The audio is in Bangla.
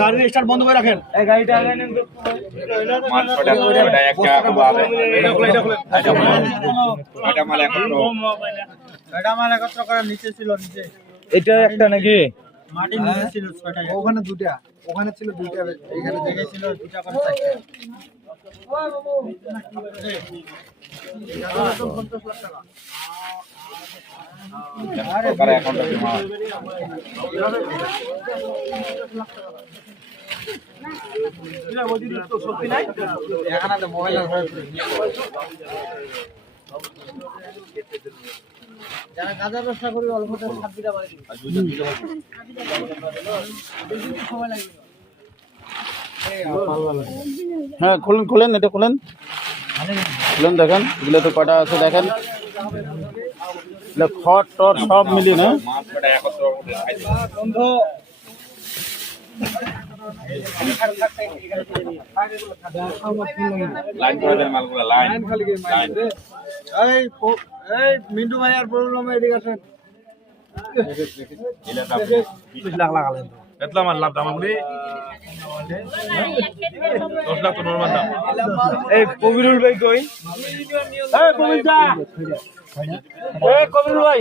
গাড়ির স্টার্ট বন্ধ করে রাখেন। এই গাড়িটা আগে নেন তো। মাল ছটা করে ওটা একটা হবে। এটা মাল একত্র করে নিচে ছিল নিচে। এটা একটা নাকি? মাটি নিচে ছিল ছয়টা। ওখানে দুটো। ওখানে ছিল দুটো। এখানে জায়গা ছিল দুটো করে চারটে। আরে করে অ্যাকাউন্টে জমা। এটা বডি তো সত্যি নাই। এখানে তো মোবাইল আছে। যারা গাঁজা ব্যবসা করে অল্পতে 26টা বাড়ি দিই। আর দুইটা সময় লাগবে। হ্যাঁ খুলেন খুলেন এটা খুলেন খুলেন দেখেন এগুলো তো কটা আছে দেখেন খড় টর সব মিলিয়ে না লাইন করে দেন মালগুলো লাইন খালি লাইন এই মিন্টু ভাই আর প্রবলেম এদিকে আসেন এলা দাম 20 লাখ লাগালেন তো এতলা মারলাম দাম বলি 10 লাখ তো নরমাল দাম এই কবিরুল ভাই কই এই কবির দা এই কবিরুল ভাই